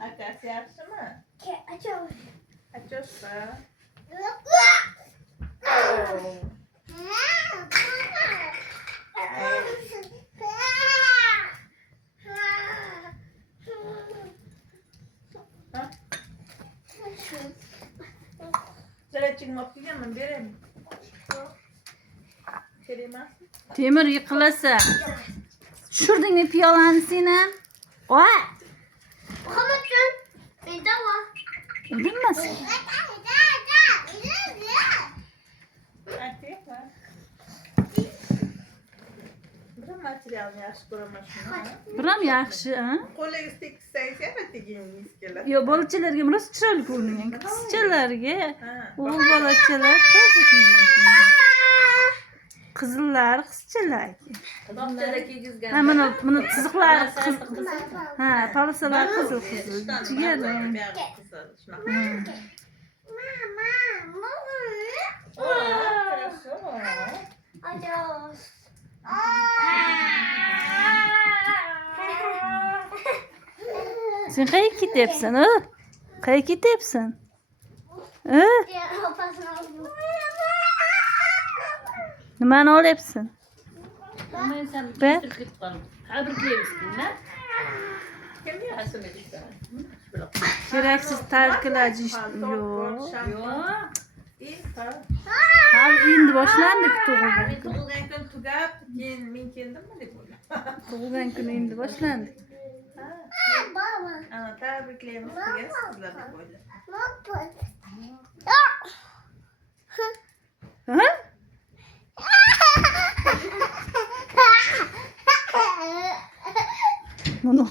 Akası yaxshi mı? Açıyorsa. Sıra çıkmak değil mi? Vereyim. Vereyim mi? Temir yıkılasa. Şuradan bir piyolanı seni. Oha. Muhammedcan. Bende var. Bilmezsin. Hadi var. Bu materyal yaxshi ko'rmasmi? Buram yaxshi, ha? Qo'liga tegsaysa tegimiz keladi. Yo, bolachalarga biroz chiroyli ko'ringan. Qizchalarga, Ha. o'g'il bolachalar toza kiygan. Qizillar qizchalarga. Tokchada kiygizgan. Ha, mana chiziqlar ha, palasalar qizil. Jigarlar. Sen qayerga ketyapsan, ha? Qayerga ketyapsan? Ha? Nimani olyapsan? Men sen Be? ketib qoldim. Tabriklaymiz kimni? Kim yo'q? Hasan edikdan. Keraksiz tarkilaji yo'q. Yo'q. Hali endi boshlandik tug'ilgan. Men tug'ilgan kun tugab, keyin men keldimmi deb o'yladim. Tug'ilgan kuni endi boshlandik. Ana tabriklaymiz degan sizlar deb o'yladim. Ha? Mana.